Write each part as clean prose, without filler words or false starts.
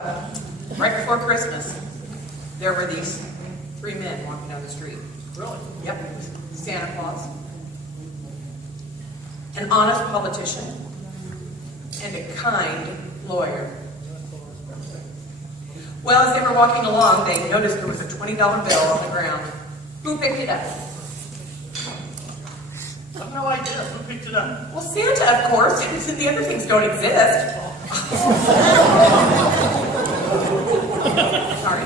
Right before Christmas, there were these three men walking down the street. Really? Yep, Santa Claus, an honest politician, and a kind lawyer. Well, as they were walking along, they noticed there was a $20 bill on the ground. Who picked it up? I have no idea. Who picked it up? Well, Santa, of course. The other things don't exist. Sorry.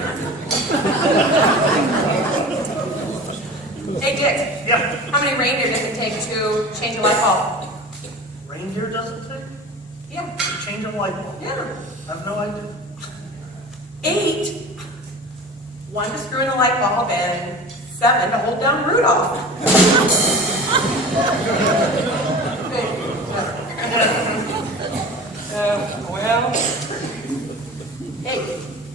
Hey, Dick. Yeah. How many reindeer does it take to change a light bulb? Reindeer doesn't take? Yeah. To change a light bulb? Yeah. I have no idea. 8. 1 to screw in the light bulb and 7 to hold down Rudolph. Well, hey,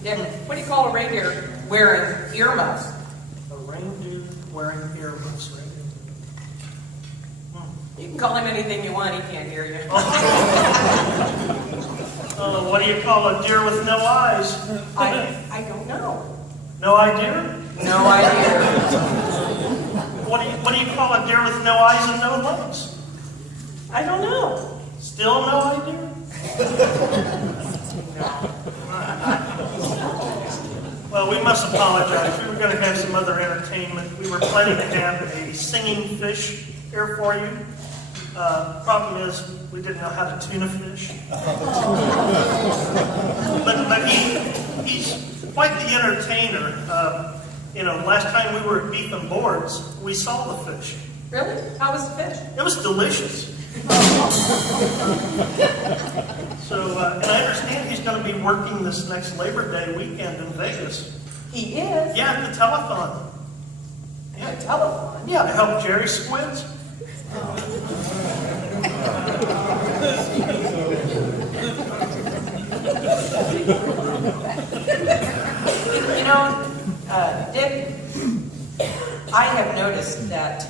Nick, what do you call a reindeer wearing earmuffs? A reindeer wearing earmuffs. You can call him anything you want, he can't hear you. What do you call a deer with no eyes? I don't know. No idea? No idea. What do you call a deer with no eyes and no legs? I don't know. Still no idea? Well, we must apologize. We were going to have some other entertainment. We were planning to have a singing fish here for you. Problem is, we didn't know how to tune a fish. but he's quite the entertainer. Last time we were at Beef and Boards, we saw the fish. Really? How was the fish? It was delicious. And I understand he's going to be working this next Labor Day weekend in Vegas. He is? Yeah, at the telethon. A telephone? Yeah, to help Jerry Squids. Dick, I have noticed that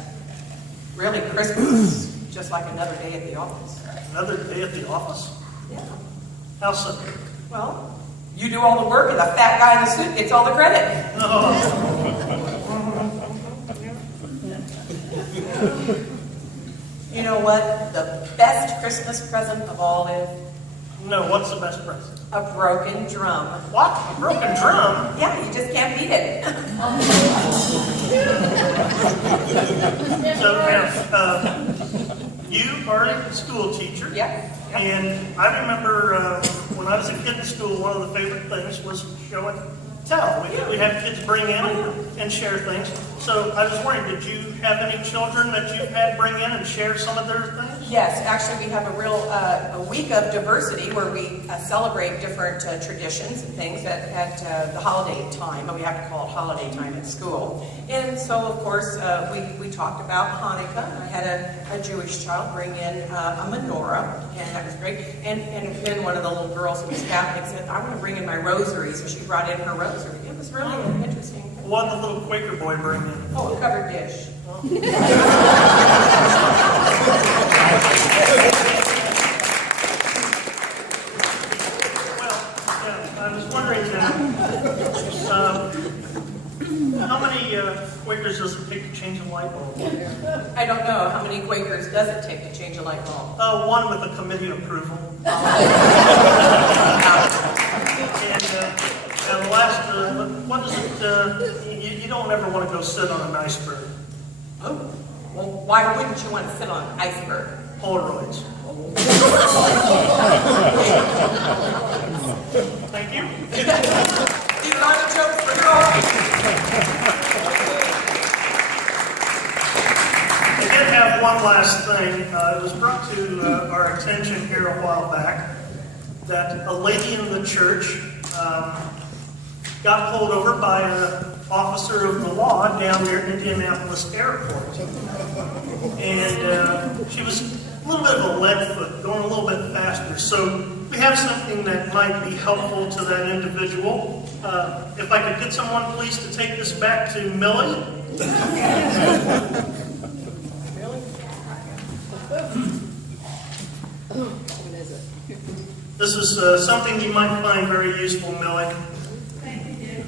really Christmas is just like another day at the office. Another day at the office? Yeah. How so? Well, you do all the work and the fat guy in the suit gets all the credit. Oh. You know what the best Christmas present of all is? No, what's the best present? A broken drum. What? A broken drum? Yeah, you just can't beat it. So now, you are a school teacher. Yeah. And I remember when I was a kid in school, one of the favorite things was show and tell. We have kids bring in and share things. So I was wondering, did you have any children that you've had bring in and share some of their things? Yes, actually we have a week of diversity where we celebrate different traditions and things at the holiday time, but we have to call it holiday time at school. And so, of course, we talked about Hanukkah. I had a Jewish child bring in a menorah, and that was great. And then one of the little girls who was Catholic said, I want to bring in my rosary, so she brought in her rosary. It was really interesting. What did the little Quaker boy bring in? Oh, a covered dish. I was wondering how many Quakers does it take to change a light bulb? I don't know. How many Quakers does it take to change a light bulb? One with a committee approval. And the last, what is it? You don't ever want to go sit on an iceberg. Oh, well, why wouldn't you want to sit on an iceberg? Polaroids. Thank you. These are the jokes for you. I did have one last thing. It was brought to our attention here a while back that a lady in the church got pulled over by an officer of the law down there at Indianapolis Airport. And she was a little bit of a lead foot, going a little bit faster. So we have something that might be helpful to that individual. If I could get someone, please, to take this back to Millie. What is it? This is something you might find very useful, Millie. Thank you, Dick.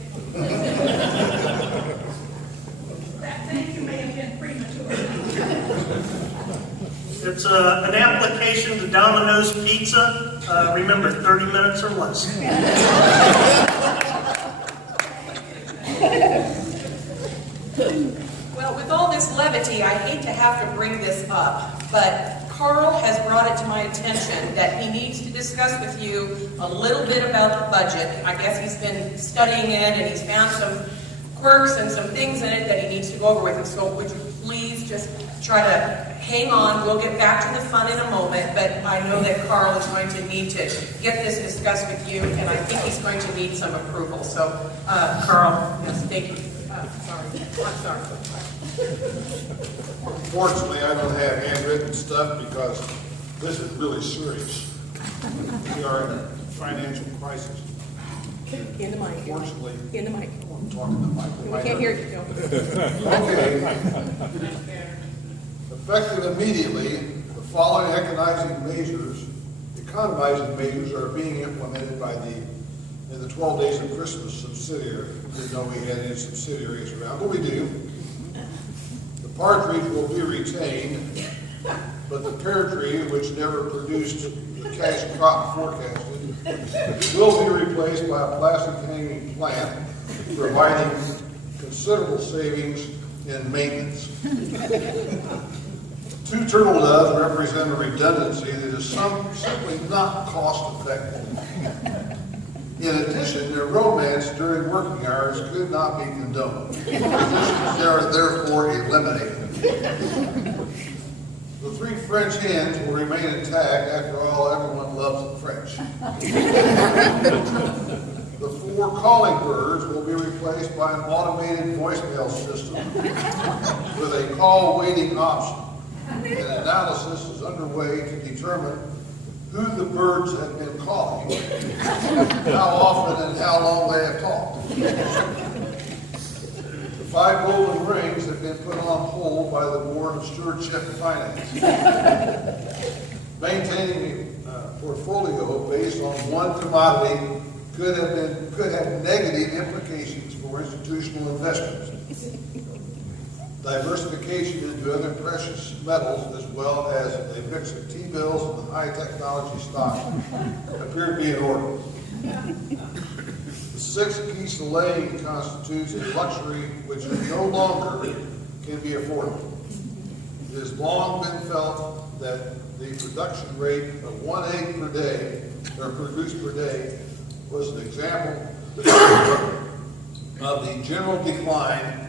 That thank you may have been premature. It's an application to Domino's Pizza. Remember, 30 minutes or less. Well, with all this levity, I hate to have to bring this up, but Carl has brought it to my attention that he needs to discuss with you a little bit about the budget. I guess he's been studying it and he's found some quirks and some things in it that he needs to go over with him. So would you please just try to hang on. We'll get back to the fun in a moment, but I know that Carl is going to need to get this discussed with you, and I think he's going to need some approval. So, Carl, yes, thank you. Sorry. I'm sorry. Unfortunately, I don't have handwritten stuff because this is really serious. We are in a financial crisis. In the mic. Unfortunately, In the mic. I'm talking to Michael. We can't hear you, Joe. Okay. Effective immediately, the following economizing measures are being implemented in the 12 Days of Christmas subsidiary. We didn't know we had any subsidiaries around, but we do. The partridge will be retained, but the pear tree, which never produced the cash crop forecasted, will be replaced by a plastic hanging plant, providing considerable savings in maintenance. 2 turtle doves represent a redundancy that is simply not cost effective. In addition, their romance during working hours could not be condoned. They are therefore eliminated. The 3 French hens will remain intact. After all, everyone loves the French. The 4 calling birds will be replaced by an automated voicemail system with a call waiting option. An analysis is underway to determine who the birds have been calling, how often and how long they have talked. The 5 golden rings have been put on hold by the Board of Stewardship and Finance. Maintaining a portfolio based on one commodity could have negative implications for institutional investors. Diversification into other precious metals, as well as a mix of T-bills and high technology stocks, appear to be in order. The 6 geese laying constitutes a luxury which no longer can be afforded. It has long been felt that the production rate of 1 egg per day, or produced per day, was an example of the general decline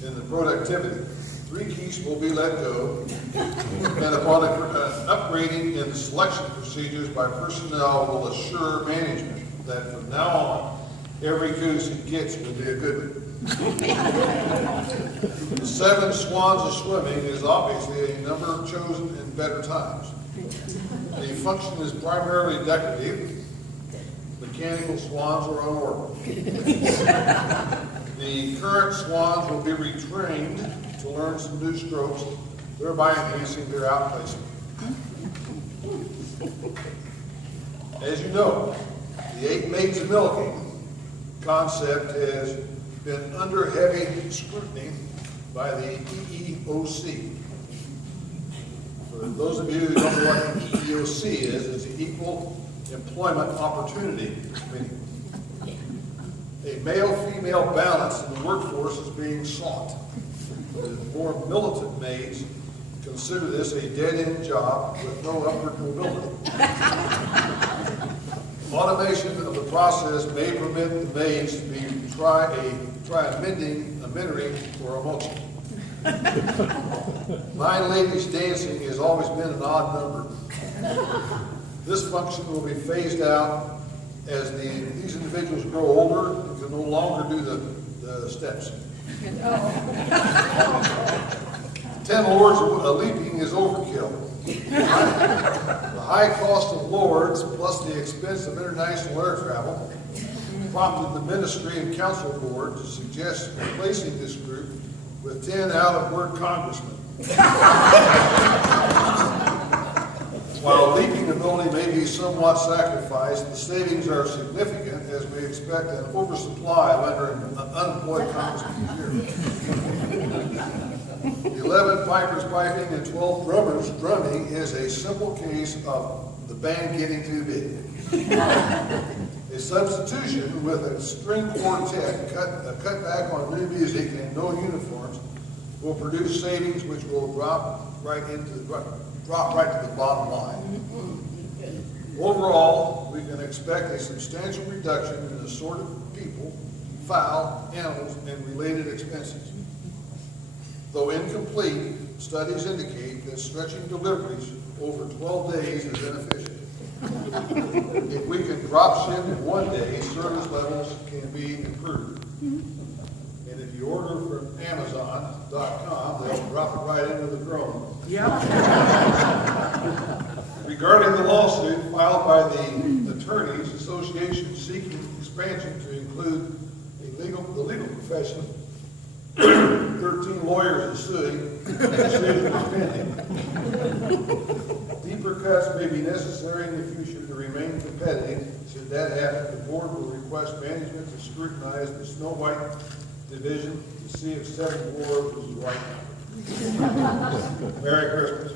in the productivity. 3 geese will be let go, and upon upgrading in selection procedures by personnel will assure management that from now on, every goose it gets will be a good one. The 7 swans of swimming is obviously a number chosen in better times. The function is primarily decorative. Mechanical swans are on order. The current swans will be retrained to learn some new strokes, thereby enhancing their outplacement. As you know, the 8 maids of milking concept has been under heavy scrutiny by the EEOC. For those of you who don't know what the EEOC is, it's the Equal Employment Opportunity Committee. A male-female balance in the workforce is being sought. The more militant maids consider this a dead-end job with no upward mobility. Automation of the process may permit the maids to try amending or a motion. 9 ladies dancing has always been an odd number. This function will be phased out as these individuals grow older and can no longer do the steps. 10 lords of leaping is overkill. The high cost of lords plus the expense of international air travel prompted the ministry and council board to suggest replacing this group with 10 out-of-work congressmen. While leaping and profitability may be somewhat sacrificed, the savings are significant as we expect an oversupply of unemployed constables here. 11 pipers piping and 12 drummers drumming is a simple case of the band getting too big. A substitution with a string quartet, a cutback on new music and no uniforms will produce savings which will drop right to the bottom line. Overall, we can expect a substantial reduction in the assorted people, fowl, animals, and related expenses. Though incomplete, studies indicate that stretching deliveries over 12 days is beneficial. If we can drop ship in 1 day, service levels can be improved. And if you order from Amazon.com, they'll drop it right into the drone. Regarding the lawsuit filed by the Attorneys Association seeking expansion to include the legal profession, 13 lawyers are suing, and the decision is pending. Deeper cuts may be necessary in the future to remain competitive. Should that happen, the board will request management to scrutinize the Snow White division to see if 7 dwarves is the right number. Merry Christmas.